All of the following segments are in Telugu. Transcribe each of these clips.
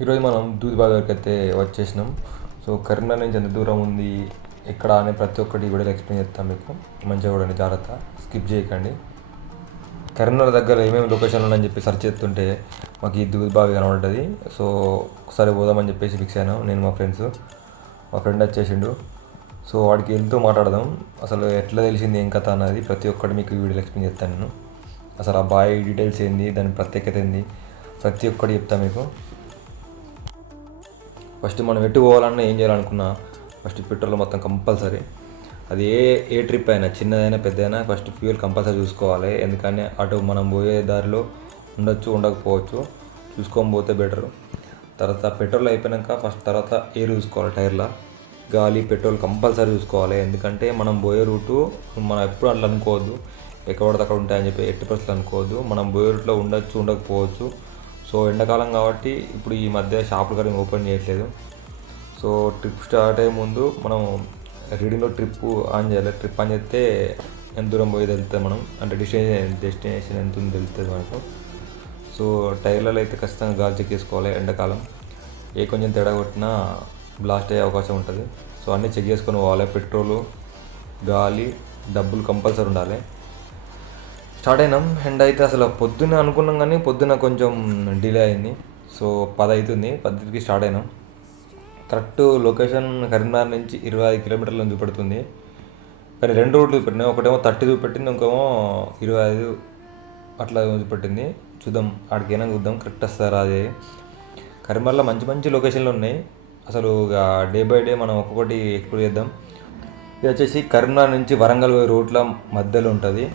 ఈరోజు మనం దూద్‌బాగ్ దగ్గరికైతే వచ్చేసినాం. సో కరీంనగర్ నుంచి ఎంత దూరం ఉంది, ఎక్కడ అని ప్రతి ఒక్కటి ఈ వీడియోలో ఎక్స్‌ప్లెయిన్ చేస్తాను మీకు. మంచిగా చూడండి, జాగ్రత్త, స్కిప్ చేయకండి. కరీంనగర్ దగ్గర ఏమేమి లొకేషన్లు ఉన్నాయని చెప్పి సెర్చ్ చేస్తుంటే మాకు ఈ దూద్‌బాగ్ కనబడ్డది. సో ఒకసారి పోదామని చెప్పేసి ఫిక్స్ అయినాం నేను మా ఫ్రెండ్స్. మా ఫ్రెండ్ వచ్చేసిండు. సో వాడికి వెళ్తూ మాట్లాడదాం. అసలు ఎట్లా తెలిసింది, ఏం కథ అన్నది ప్రతి ఒక్కటి మీకు ఈ వీడియోలో ఎక్స్‌ప్లెయిన్ చేస్తాను నేను. అసలు ఆ బాయ్ డీటెయిల్స్ ఏంది, దాని ప్రత్యేకత ఏంది, ప్రతి ఒక్కటి చెప్తాను మీకు. ఫస్ట్ మనం ఎటు పోవాలన్నా ఏం చేయాలనుకున్నా ఫస్ట్ పెట్రోల్ మొత్తం కంపల్సరీ. అది ఏ ఏ ట్రిప్ అయినా, చిన్నదైనా పెద్దదైనా, ఫస్ట్ ఫ్యూయల్ కంపల్సరీ చూసుకోవాలి. ఎందుకని అటు మనం పోయే దారిలో ఉండొచ్చు, ఉండకపోవచ్చు, చూసుకొని పోతే బెటరు. తర్వాత పెట్రోల్ అయిపోయాక తర్వాత ఎయిర్ చూసుకోవాలి. టైర్లో గాలి, పెట్రోల్ కంపల్సరీ చూసుకోవాలి. ఎందుకంటే మనం పోయే రూటు మనం ఎప్పుడు అట్లా అనుకోవద్దు, ఎక్కడ పడితే అక్కడ ఉంటాయని చెప్పి ఎట్టి పరిస్థితులు అనుకోవద్దు. మనం పోయే రూట్లో ఉండొచ్చు, ఉండకపోవచ్చు. సో ఎండాకాలం కాబట్టి ఇప్పుడు ఈ మధ్య షాపులు కానీ ఓపెన్ చేయట్లేదు. సో ట్రిప్ స్టార్ట్ అయ్యే ముందు మనం రీడింగ్లో ట్రిప్ ఆన్ చేయాలి. ట్రిప్ ఆన్ చేస్తే ఎంత దూరం పోయి తెలుస్తుంది మనం, అంటే డెస్టినేషన్ ఎంత ఉంది తెలుస్తుంది మనకు. సో టైర్లలో అయితే ఖచ్చితంగా గాలి చెక్ చేసుకోవాలి. ఎండాకాలం కొంచెం తేడా కొట్టినా బ్లాస్ట్ అయ్యే అవకాశం ఉంటుంది. సో అన్నీ చెక్ చేసుకొని పోవాలి. పెట్రోలు, గాలి, డబ్బులు కంపల్సరీ ఉండాలి. స్టార్ట్ అయినాం. ఎండ్ అయితే అసలు పొద్దున్న అనుకున్నాం కానీ పొద్దున్న కొంచెం డిలే అయింది. సో 10 అవుతుంది, 10కి స్టార్ట్ అయినాం. కరెక్ట్ లొకేషన్ కరీంనగర్ నుంచి 25 కిలోమీటర్లను చూపెడుతుంది. కానీ 2 రూట్లు చూపెట్టినాయి. ఒకటేమో 30 చూపెట్టింది, ఇంకేమో 25 అట్లా చూపెట్టింది. చూద్దాం, ఆడికైనా చూద్దాం కరెక్ట్ వస్తారా. అదే కరీంనగర్లో మంచి మంచి లొకేషన్లు ఉన్నాయి. అసలు డే బై డే మనం ఒక్కొక్కటి ఎక్స్ప్లోర్ చేద్దాం. ఇది వచ్చేసి కరీంనగర్ నుంచి వరంగల్ రోడ్ల మధ్యలో ఉంటుంది.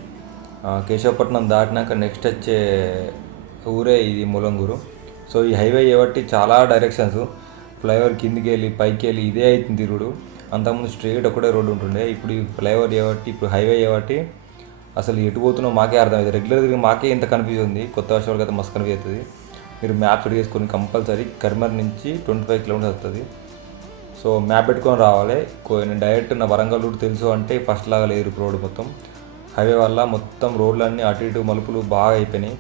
కేశవపట్నం దాటినాక నెక్స్ట్ వచ్చే ఊరే ఇది ములంగూరు. సో ఈ హైవే కాబట్టి చాలా డైరెక్షన్స్, ఫ్లైఓవర్ కిందికి వెళ్ళి పైకి వెళ్ళి ఇదే అవుతుంది తిరుగుడు. అంతకుముందు స్ట్రైట్ ఒకటే రోడ్డు ఉంటుండే. ఇప్పుడు ఈ ఫ్లైఓవర్ చేయబట్టి, ఇప్పుడు హైవే చేయబట్టి అసలు ఎటు పోతున్నావు మాకే అర్థమవుతుంది. రెగ్యులర్ తిరిగి మాకే ఇంత కన్ఫ్యూజ్ ఉంది. కొత్త వర్షం వాళ్ళకి అయితే మస్తు కన్ఫ్యూజ్ అవుతుంది. మీరు మ్యాప్ సెట్ చేసుకొని కంపల్సరీ కరీంనగర్ నుంచి 25 కిలోమీటర్స్ వస్తుంది. సో మ్యాప్ పెట్టుకొని రావాలి. నేను డైరెక్ట్ నా వరంగల్ రూట్ తెలుసు అంటే ఫస్ట్ లాగా లేదు రోడ్డు మొత్తం. హైవే వల్ల మొత్తం రోడ్లన్నీ అటు ఇటు మలుపులు బాగా అయిపోయినాయి.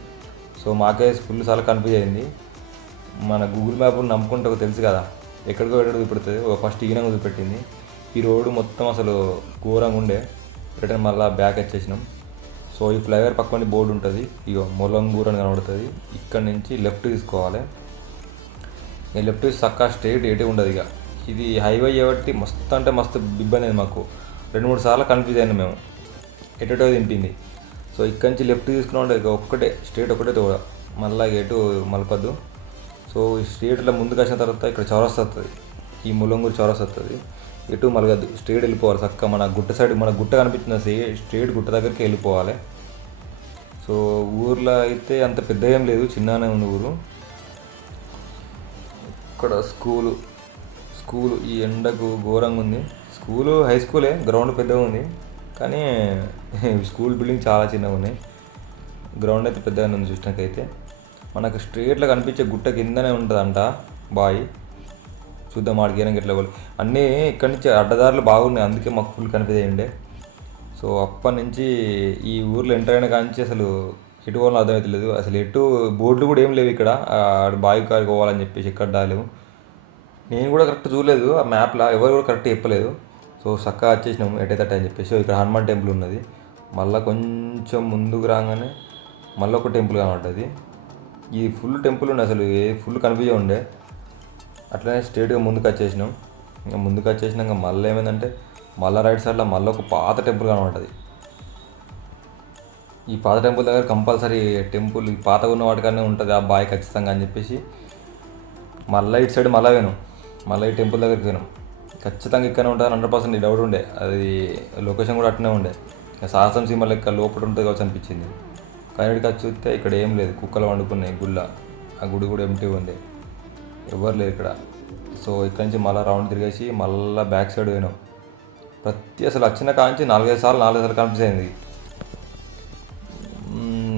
సో మాకే ఫుల్ చాలా కన్ఫ్యూజ్ అయింది. మన గూగుల్ మ్యాప్ నమ్ముకుంటే తెలుసు కదా ఎక్కడికో ఎక్కడ చూపెడుతుంది. ఫస్ట్ ఈయన చూపెట్టింది. ఈ రోడ్డు మొత్తం అసలు ఘోరంగా ఉండే. రిటర్న్ మళ్ళీ బ్యాక్ వచ్చేసినాం. సో ఈ ఫ్లైఓవర్ పక్కన బోర్డు ఉంటుంది, ఇగో ములంగూరు అని కనబడుతుంది. ఇక్కడ నుంచి లెఫ్ట్ తీసుకోవాలి. ఈ లెఫ్ట్ చక్కా స్ట్రైట్ ఎటే ఉండదు. ఇక ఇది హైవే కాబట్టి మస్తు అంటే మస్తు ఇబ్బంది అయింది మాకు. 2-3 సార్లు కన్ఫ్యూజ్ అయినాం మేము, ఎటో తింపింది. సో ఇక్కడి నుంచి లెఫ్ట్ తీసుకున్నాం, ఇక ఒక్కటే స్ట్రేట్ ఒకటే తోడ, మళ్ళీ ఎటు మలపద్దు. సో ఈ స్ట్రేట్లో ముందుకు వచ్చిన తర్వాత ఇక్కడ చౌరస్తా వస్తుంది, ఈ ములంగూరు చౌరస్తా వస్తుంది. ఎటు మలగద్దు, స్ట్రేట్ వెళ్ళిపోవాలి. చక్క మన గుట్ట సైడ్, మన గుట్ట కనిపించిన స్ట్రేట్ గుట్ట దగ్గరికి వెళ్ళిపోవాలి. సో ఊర్లో అయితే అంత పెద్ద ఏం లేదు, చిన్నగానే ఉంది ఊరు. ఇక్కడ స్కూలు ఈ ఎండకు ఘోరంగా ఉంది. స్కూలు హై స్కూలే, గ్రౌండ్ పెద్దగా ఉంది. కానీ స్కూల్ బిల్డింగ్ చాలా చిన్నగా ఉన్నాయి. గ్రౌండ్ అయితే పెద్దగానే ఉంది. చూసినాకైతే మనకు స్ట్రేట్లో కనిపించే గుట్ట కిందనే ఉంటుందంట బాయ్. చూద్దాం ఆడికి ఎట్లా పోవాలి. అన్నీ ఇక్కడి నుంచి అడ్డదారులు బాగున్నాయి, అందుకే మాకు ఫుల్ కన్ఫ్యూజ్ అయ్యిండే. సో అప్పటి నుంచి ఈ ఊర్లో ఎంటర్ అయిన కాంచి అసలు ఎటు పోవాలో అర్థమవుతలేదు. అసలు ఎటు బోర్డులు కూడా ఏం లేవు ఇక్కడ, బావి కాడికి పోవాలని చెప్పేసి ఎక్కడ దాలేవు. నేను కూడా కరెక్ట్ చూడలేదు ఆ మ్యాప్లో, ఎవరు కూడా కరెక్ట్ చెప్పలేదు. సో చక్కగా వచ్చేసినాము ఎటైతే అని చెప్పేసి. ఇక్కడ హనుమాన్ టెంపుల్ ఉన్నది. మళ్ళీ కొంచెం ముందుకు రాగానే మళ్ళీ ఒక టెంపుల్ కనబడ్డది. ఈ ఫుల్ టెంపుల్ ఉండే, అసలు ఫుల్ కన్ఫ్యూజన్ ఉండే. అట్లనే స్ట్రేట్గా ముందుకు వచ్చేసినాం. ఇంకా ముందుకు వచ్చేసినాక మళ్ళీ ఏమైందంటే మళ్ళీ రైట్ సైడ్లో మళ్ళీ ఒక పాత టెంపుల్ కనబడ్డది. ఈ పాత టెంపుల్ దగ్గర కంపల్సరీ టెంపుల్ ఈ పాతగా ఉన్న వాటికన్నా ఉంటుంది ఆ బాయ్ ఖచ్చితంగా అని చెప్పేసి మళ్ళీ ఇటు సైడ్ మళ్ళీ పోయినాం. మళ్ళీ ఈ టెంపుల్ దగ్గరికి పోయినాం. ఖచ్చితంగా ఇక్కడనే ఉంటుంది 100% డౌట్ ఉండే. అది లొకేషన్ కూడా అట్నే ఉండే. సాహసం సీమ లెక్క లోపల ఉంటుంది కావచ్చు అనిపించింది. కానీ ఇక్కడికి చూస్తే ఇక్కడ ఏం లేదు, కుక్కలు వండుకున్నాయి గుళ్ళ. ఆ గుడి కూడా ఎంటీ ఉంది, ఎవరు లేదు ఇక్కడ. సో ఇక్కడ నుంచి మళ్ళీ రౌండ్ తిరిగేసి మళ్ళీ బ్యాక్ సైడ్ పోయినాం. అసలు వచ్చిన కాంచి 4-5 సార్లు కన్ఫ్యూజ్ అయింది.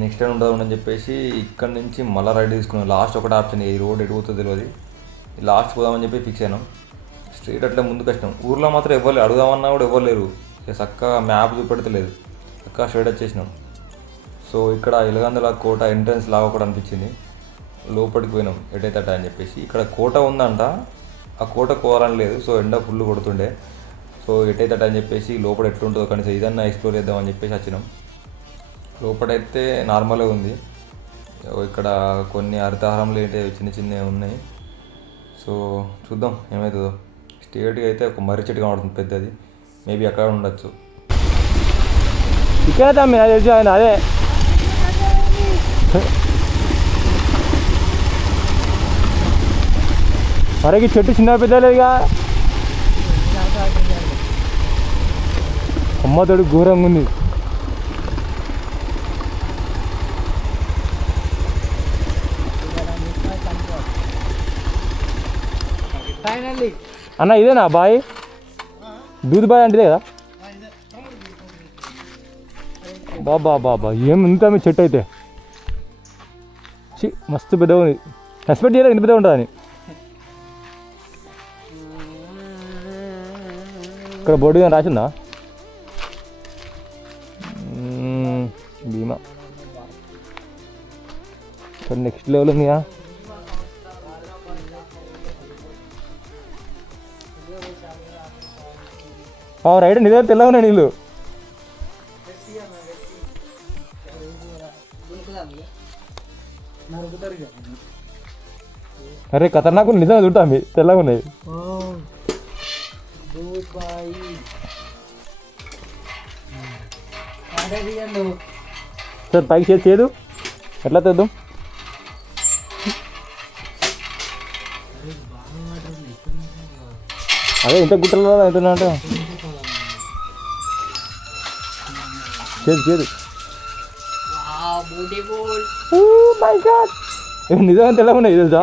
నెక్స్ట్ టైం ఉండదు అని చెప్పేసి ఇక్కడ నుంచి మళ్ళీ రైడ్ తీసుకున్నాం. లాస్ట్ ఒకటి ఆప్షన్, ఈ రోడ్ ఎటు పోతుందో తెలియదు, లాస్ట్ పోదామని చెప్పి ఫిక్స్ అయినాం. స్ట్రీట్ అట్లా ముందుకు వచ్చినాం. ఊర్లో మాత్రం ఎవరు అడుగుదామన్నా కూడా ఎవరు లేరు. చక్కగా మ్యాప్ చూపెడతలేదు, చక్కగా స్ట్రైట్ వచ్చేసినాం. సో ఇక్కడ ఎలగందల కోట ఎంట్రన్స్ లాగా ఒకటి అనిపించింది. లోపలికి పోయినాం ఎటైతే అట అని చెప్పేసి. ఇక్కడ కోట ఉందంట, ఆ కోట కోవాలని లేదు. సో ఎండ ఫుల్ కొడుతుండే. సో ఎటైతే అట అని చెప్పేసి లోపల ఎట్లుంటుందో కనీసం ఇదన్నా ఎక్స్ప్లోర్ చేద్దామని చెప్పేసి వచ్చినాం. లోపలైతే నార్మల్గా ఉంది. ఇక్కడ కొన్ని హరితహారంలు ఏంటి చిన్న చిన్నవి ఉన్నాయి. సో చూద్దాం ఏమవుతుందో. స్ట్రేట్గా అయితే ఒక మర్రి చెట్టు కనబడుతుంది పెద్దది, మేబీ అక్కడ ఉండొచ్చు. ఇక్కడ తమ్మి అది తెలిసి ఆయన అదే మరికి చెట్టు చిన్న పెద్దలేదుగా. అమ్మతోడు ఘోరంగా ఉంది. అన్న ఇదేనా బాయ్? దూద్ బాయ్ అంటే కదా బాబా. బాబా ఏం ఇంత మీ చెట్టు అయితే మస్తు పెద్దగా ఉంది. ఎక్స్పెక్ట్ చేయలేదు ఇంత పెద్దగా ఉంటుందని. ఇక్కడ బోర్డు కానీ రాసిందా భీమా? ఇక్కడ నెక్స్ట్ లెవెల్ ఉందిగా. రైట్ నిజంగా తెల్లగా ఉన్నాయి నీళ్ళు. అరే ఖతర్నాకు నిజంగా చూడతాం తెల్లగా ఉన్నాయి. సార్ పైకి చేయదు ఎట్లా తెద్దాం? అదే ఇంత గుట్టలో అవుతున్నా అంటే చేదు నిజంగా తెల్లగా ఉన్నాయి తెలుసా?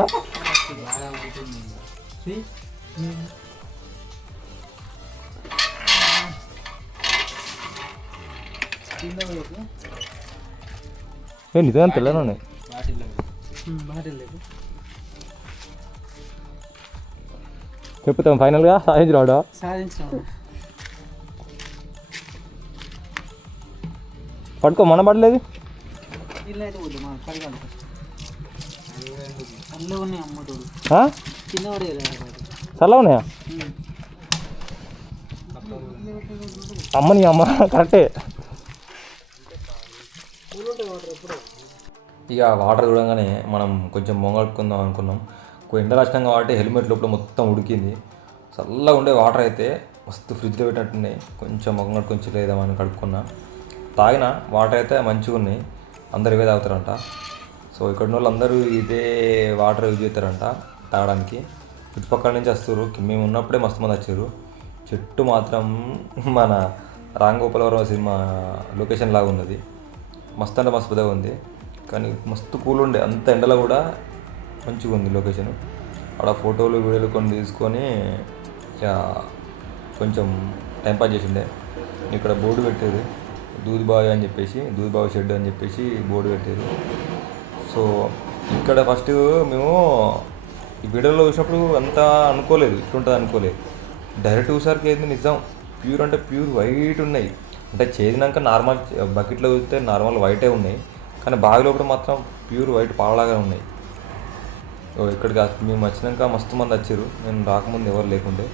నిజంగా తెల్లగా ఉన్నాయి. చెప్తాం ఫైనల్గా సాధించరాడా? పడుకో మన పడలేదు. చల్ల ఉన్నాయా? అమ్మని అమ్మ కరెక్టే. ఇక వాటర్ చూడంగానే మనం కొంచెం మొంగడుకుందాం అనుకున్నాం. ఎండ రాష్ట్రం కాబట్టి హెల్మెట్ లోపల మొత్తం ఉడికింది. చల్లగా ఉండే వాటర్ అయితే మస్తు ఫ్రిడ్జ్లో పెట్టినట్టున్నాయి. కొంచెం మొగం కడుకొని లేదామని కడుక్కున్నా. తాగిన వాటర్ అయితే మంచిగా ఉన్నాయి. అందరు ఇవే తాగుతారంట. సో ఇక్కడ ఉన్న వాళ్ళు అందరూ ఇదే వాటర్ యూజ్ చేస్తారంట తాగడానికి. చుట్టుపక్కల నుంచి వస్తారు. మేము ఉన్నప్పుడే మస్తు మంది వచ్చారు. చెట్టు మాత్రం మన రామ్ గోపాల్ వర్మ సినిమా లొకేషన్ లాగా ఉన్నది. మస్తు అంటే మస్తు పెద్దగా ఉంది. కానీ మస్తు కూల్ ఉండే. అంత ఎండలో కూడా మంచిగా ఉంది లొకేషన్. అక్కడ ఫోటోలు వీడియోలు కొన్ని తీసుకొని కొంచెం టైంపాస్ చేసిండే. ఇక్కడ బోర్డు పెట్టేది దూద్ బాయ్ అని చెప్పేసి, దూద్ బాయ్ షెడ్ అని చెప్పేసి బోర్డు పెట్టేది. సో ఇక్కడ ఫస్ట్ మేము ఈ వీడియోలో చూసినప్పుడు అంతా అనుకోలేదు ఇట్లుంటుంది అనుకోలేదు. డైరెక్ట్ చూసరికి ఏంది నిజం ప్యూర్ అంటే ప్యూర్ వైట్ ఉన్నాయి. అంటే చేదినాక నార్మల్ బకెట్లో చూస్తే నార్మల్ వైటే ఉన్నాయి. కానీ బావిలో కూడా మాత్రం ప్యూర్ వైట్ పాలలాగా ఉన్నాయి. ఇక్కడికి మేము వచ్చినాక మస్తు మంది వచ్చారు. నేను రాకముందు ఎవరు లేకుండే.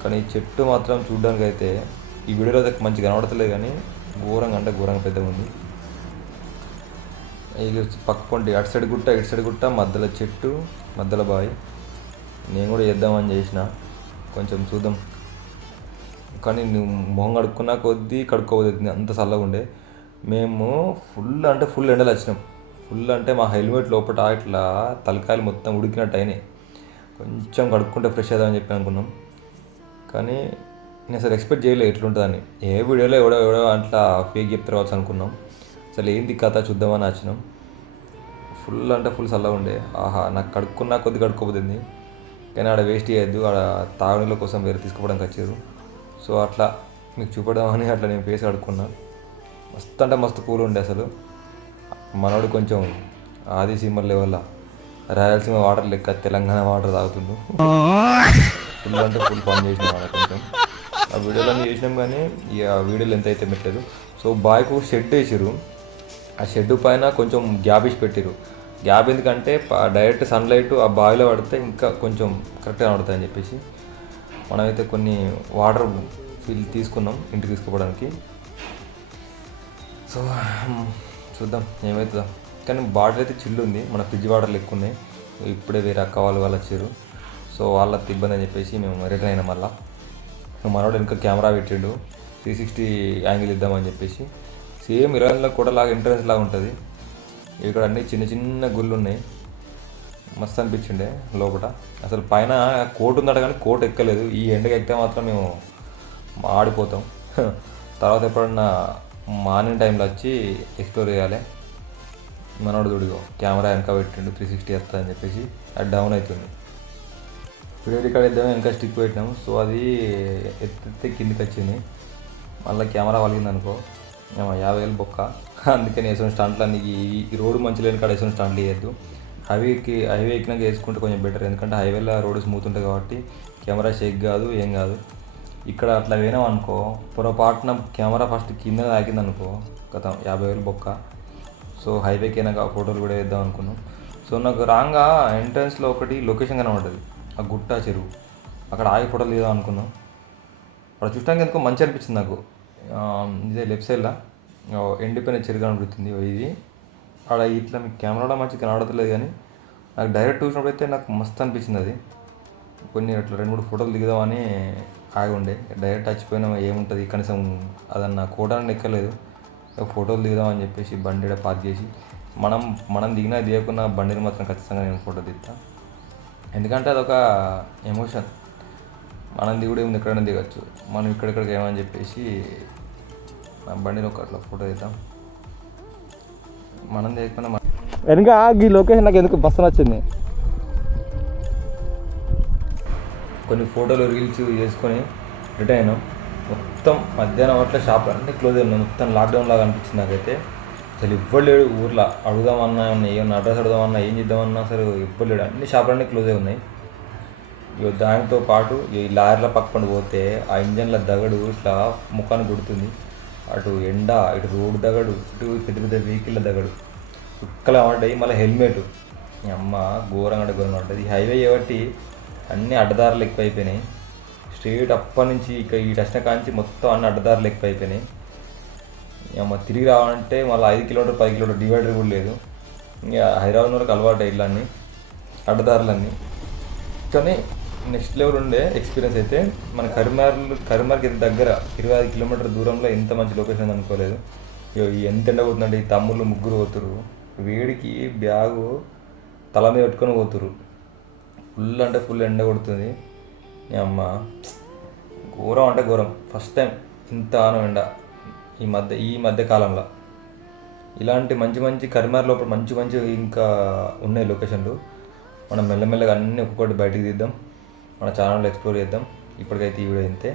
కానీ ఈ చెట్టు మాత్రం చూడడానికి అయితే ఈ వీడియోలో అయితే మంచిగా కనబడతలేదు. కానీ ఘోరంగా అంటే ఘోరంగా పెద్దగా ఉంది. ఇది పక్క పొంటి అటు సైడ్ గుట్ట ఇటు సైడ్ గుట్ట, మధ్యలో చెట్టు, మధ్యలో బావి. నేను కూడా చేద్దామని చేసిన, కొంచెం చూద్దాం. కానీ నువ్వు మొహం కడుక్కున్నా కొద్దీ కడుక్కోబోతుంది, అంత చల్లగా ఉండే. మేము ఫుల్ అంటే ఫుల్ ఎండలు వచ్చినాం. ఫుల్ అంటే మా హెల్మెట్ లోపల ఇట్లా తలకాయలు మొత్తం ఉడికినట్టు అయినాయి. కొంచెం కడుక్కుంటే ఫ్రెష్ అవుదామని చెప్పి అనుకున్నాం. కానీ నేను అసలు ఎక్స్పెక్ట్ చేయలేదు ఎట్లుంటుందని. ఏ వీడియోలో ఎవడో అట్లా ఫేక్ చెప్తారు కావచ్చు అనుకున్నాం. అసలు ఏంది కథ చూద్దామని వచ్చినాం. ఫుల్ అంటే ఫుల్ చల్లగా ఉండే. ఆహా, నాకు కడుక్కున్నా కొద్ది కడుక్కోపోతుంది. కానీ ఆడ వేస్ట్ చేయొద్దు, ఆడ తాగునీళ్ళ కోసం వేరే తీసుకోవడానికి వచ్చారు. సో అట్లా మీకు చూపడమని అట్లా నేను ఫేస్ కడుక్కున్నా. మస్తు అంటే మస్తు కూల్ ఉండే. అసలు మనోడు కొంచెం ఆది సీమ లెవెల్ రాయలసీమ వాటర్ లెక్క తెలంగాణ వాటర్ తాగుతుండు. ఫుల్ అంటే ఫుల్ పని చేసిన వాడు కొంచెం. ఆ వీడియోలన్నీ చేసినాం కానీ ఇక వీడియోలు ఎంత అయితే పెట్టలేదు. సో బాయ్కు షెడ్ వేసారు. ఆ షెడ్ పైన కొంచెం గ్యాప్ ఇచ్చి పెట్టారు. గ్యాప్ ఎందుకంటే డైరెక్ట్ సన్లైట్ ఆ బావిలో పడితే ఇంకా కొంచెం కరెక్ట్గా పడుతుంది అని చెప్పేసి మనమైతే కొన్ని వాటర్ తీసుకున్నాం ఇంటికి తీసుకోవడానికి. సో చూద్దాం ఏమవుతుందో. కానీ బాటిల్ అయితే చిల్లు ఉంది, మన ఫ్రిడ్జ్ వాటర్లు ఎక్కువ ఉన్నాయి. ఇప్పుడే వేరే అక్క వాళ్ళు వచ్చారు, సో వాళ్ళకి ఇబ్బంది అని చెప్పేసి మేము రిటర్న్ అయినా. మళ్ళీ మనోడు ఇంకా కెమెరా పెట్టిండు 360 యాంగిల్ ఇద్దామని చెప్పేసి. సేమ్ ఇరాన్లో కూడా లాగా ఎంట్రన్స్ లాగా ఉంటుంది. ఇక్కడ అన్ని చిన్న చిన్న గుళ్ళు ఉన్నాయి, మస్తు అనిపించిండే లోపల. అసలు పైన కోట్ ఉందట కానీ కోట్ ఎక్కలేదు. ఈ ఎండకి ఎక్కితే మాత్రం మేము ఆడిపోతాం. తర్వాత ఎప్పుడన్నా మార్నింగ్ టైంలో వచ్చి ఎక్స్ప్లోర్ చేయాలి. మనోడు చూడిగో కెమెరా వెనక పెట్టిండు 360 వస్తుందని చెప్పేసి. అది డౌన్ అవుతుంది. వీడియో రికార్డ్ ఇద్దాము, వెనక స్టిక్ పెట్టినాము. సో అది ఎత్తితే కిందికి వచ్చింది. మళ్ళీ కెమెరా వలిగింది అనుకో 50,000 బొక్క. అందుకని వేసిన స్టంట్లు అన్ని ఈ రోడ్డు మంచి లేని కాడ వేసిన స్టంట్లు వేయద్దు. హైవే ఎక్కినాక వేసుకుంటే కొంచెం బెటర్, ఎందుకంటే హైవేలో రోడ్డు స్మూత్ ఉంటుంది కాబట్టి కెమెరా షేక్ కాదు, ఏం కాదు. ఇక్కడ అట్లా పోయినాం అనుకో, పొరపాటున కెమెరా ఫస్ట్ కింద తాకింది అనుకో గత 50,000 బొక్క. సో హైవేకి అయినాక ఫోటోలు కూడా వేద్దాం అనుకున్నాం. సో నాకు రాంగా ఎంట్రన్స్లో ఒకటి లొకేషన్ కనబడ్డది, ఆ గుట్ట చెరువు. అక్కడ ఆగి ఫోటోలు తీద్దాం అనుకున్నాం. అక్కడ చూడటానికి ఎందుకో మంచి అనిపించింది నాకు. ఇదే లెఫ్ట్ సైడ్లో ఎండిపోయిన చెరువు కనబడుతుంది. ఇది అక్కడ ఇట్లా మీకు కెమెరాలో మంచి కనబడతలేదు, కానీ నాకు డైరెక్ట్ చూసినప్పుడు అయితే నాకు మస్తు అనిపించింది. అది కొన్ని అట్లా 2-3 ఫోటోలు దిగుదామని ఆగి ఉండే. డైరెక్ట్ చచ్చిపోయినా ఏముంటుంది, కనీసం అదన్న కోటాన్ని ఎక్కలేదు. ఫోటోలు దిగుదామని చెప్పేసి బండి పార్క్ చేసి మనం దిగకున్న బండిని మాత్రం ఖచ్చితంగా నేను ఫోటో దిగుతాను. ఎందుకంటే అదొక ఎమోషన్. మనం దిగుడు ఏముంది, ఎక్కడైనా దిగచ్చు. మనం ఇక్కడిక్కడికి ఏమని చెప్పేసి నా బండిని ఒక అట్లా ఫోటో దిద్దాం. మనం దిగకుండా వెనక ఈ లొకేషన్ నాకు ఎందుకు బస్సు నచ్చింది. కొన్ని ఫోటోలు రీల్స్ చేసుకొని రిటర్న్ అయినాం. మొత్తం మధ్యాహ్నం అట్లా షాపులు అన్నీ క్లోజ్ అయినాయి. మొత్తం లాక్డౌన్ లాగా అనిపించింది నాకైతే. అసలు ఇవ్వడు లేడు ఊర్లో. అడుగుదామన్నా ఏమన్నా అడ్రస్ అడుగుదామన్నా ఏం చేద్దామన్నా అసలు ఇవ్వడు లేడు. అన్ని షాపులన్నీ క్లోజ్ అయి ఉన్నాయి. దానితో పాటు ఈ లారీల పక్కన పోతే ఆ ఇంజన్ల దగడు ఇట్లా ముఖాన్ని కొడుతుంది. అటు ఎండ, ఇటు రోడ్డు దగడు, ఇటు పెద్ద పెద్ద వెహికల్ల దగడు చుక్కలు పడ్డాయి. మళ్ళీ హెల్మెట్ అమ్మ ఘోరంగా ఘోరంగా ఉంటుంది. ఈ హైవే కాబట్టి అన్ని అడ్డదారులు ఎక్కువైపోయినాయి. స్ట్రీట్ అప్పటి నుంచి ఇక ఈ టచ్న కాంచి మొత్తం అన్ని అడ్డదారులు ఎక్కువైపోయినాయి. అమ్మ తిరిగి రావాలంటే మళ్ళీ 5 కిలోమీటర్ 10 కిలోమీటర్ డివైడర్ కూడా లేదు. ఇంకా హైదరాబాద్ వరకు అలవాటు ఇళ్ళన్నీ అడ్డదారులన్నీ. కానీ నెక్స్ట్ లెవెల్ ఉండే ఎక్స్పీరియన్స్ అయితే మన కరీంనగర్కి దగ్గర 25 కిలోమీటర్ దూరంలో ఎంత మంచి లొకేషన్ అనుకోలేదు. ఎంత ఎండ పోతుందంటే ఈ తమ్ముళ్ళు ముగ్గురు పోతురు. వేడికి బ్యాగు తల మీద పెట్టుకొని పోతురు. ఫుల్ అంటే ఫుల్ ఎండ కొడుతుంది. అమ్మ ఘోరం అంటే ఘోరం. ఫస్ట్ టైం ఇంత ఆనం ఎండ ఈ మధ్య కాలంలో. ఇలాంటి మంచి కరీంనగర్ లోపల మంచి ఇంకా ఉన్నాయి లొకేషన్లు. మనం మెల్లమెల్లగా అన్నీ ఒక్కొక్కటి బయటికి తీద్దాం, మన ఛానల్లో ఎక్స్ప్లోర్ చేద్దాం. ఇప్పటికైతే ఈ వీడియో ఇంతే.